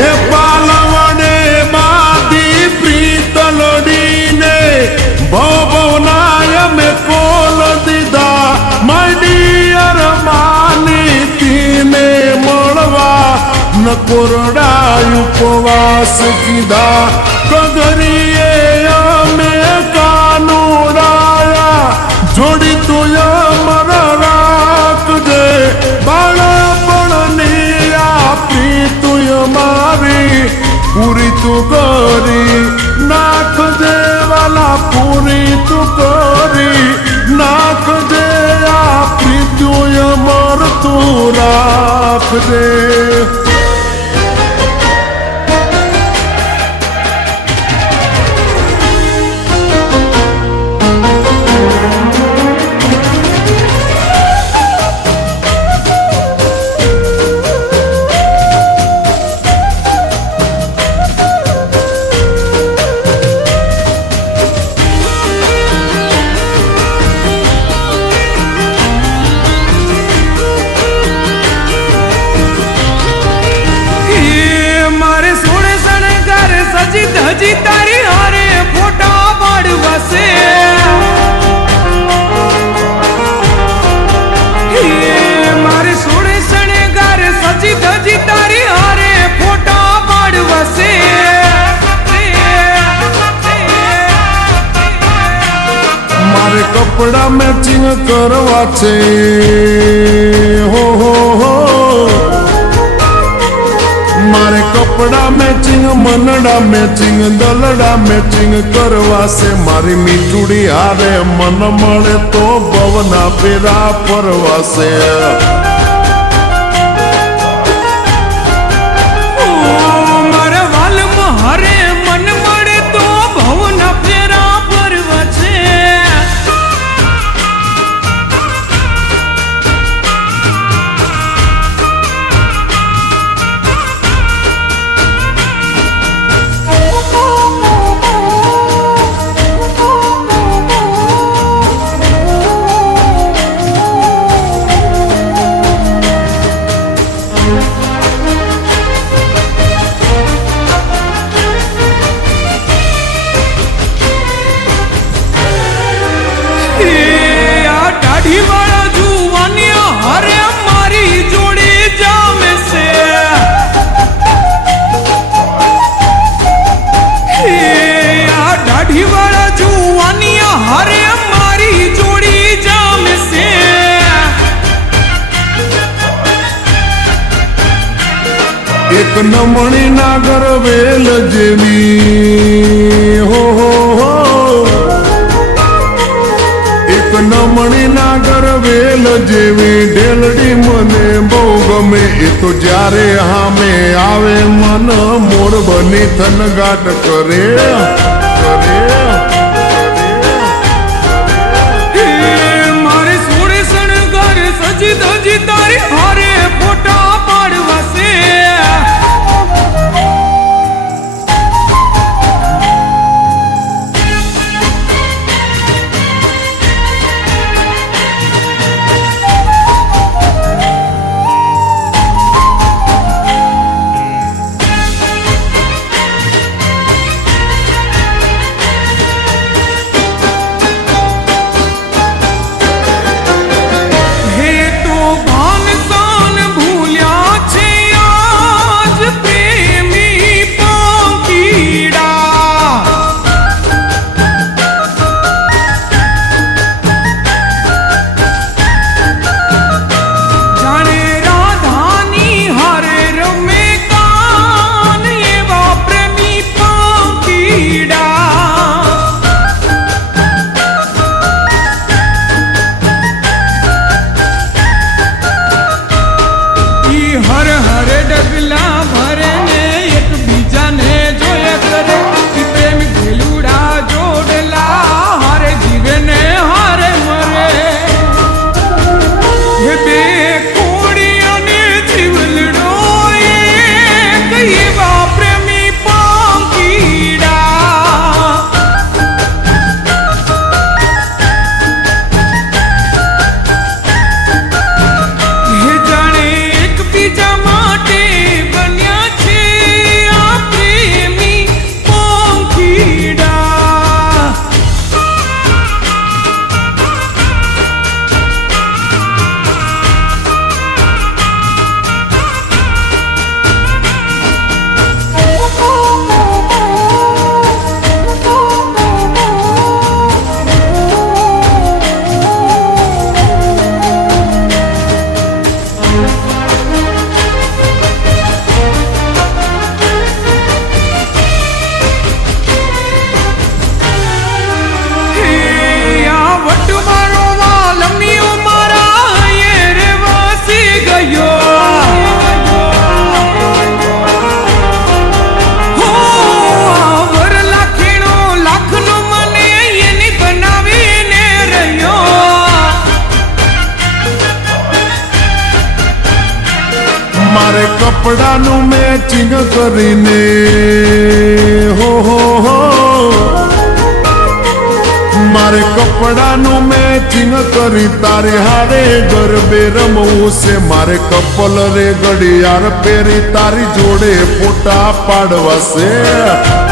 એ પાલવડે બાધી પ્રીત લોડીને ભવનાય મેં કોલ દીધા મડિયર માની તીને મળવા નકોરડા ઉપવાસ કીધા કગરીએ અમે કાનુડાયા જોડી તું અમર રાખજે બાળપણની આપી તું મારી પૂરી તું કરી નાખજે વાલા પૂરી તું કરી નાખજે આપી તું અમર તું રાખજે હજી તારી હારે ફોટા પાડવાશે મારે સોળે શણગાર સજી ધજી તારી હારે ફોટા પાડવાશે મારે કપડા મેચિંગ કરવા છે હો મારે કપડા મેચિંગ મનડા મેચિંગ દલડા મેચિંગ કરવા છે મારી મીઠુડી હારે મન મળે તો ભવના પેરા ફરવાશે મારા વાલમાં હારે મન મળે તો ભવના ફેરા ફરવા છે વાળા જુવાનિયા હારે મારી જોડી જામે છે આ દાઢી વાળા જુવાનિયા હારે મારી જોડી જામે છે એક નમણી નાગર વેલ જેવી હો એક નમણી નાગર વેલ જેવી ઢેલડી મને બહુ ગમે એ તો જ્યારે હામે આવે મન મોર બની થનગાટ કરે મારે સોળે શણગાર સજી ધજી તારી હારે ફોટા પાડવાશે કપડાનું મેચિંગ કરીને હો મારે કપડાનું મેચિંગ કરી તારે હારે ગરબે રમવું છે મારે કપલ રે ઘડિયાળ પહેરી તારી જોડે ફોટા પાડવા છે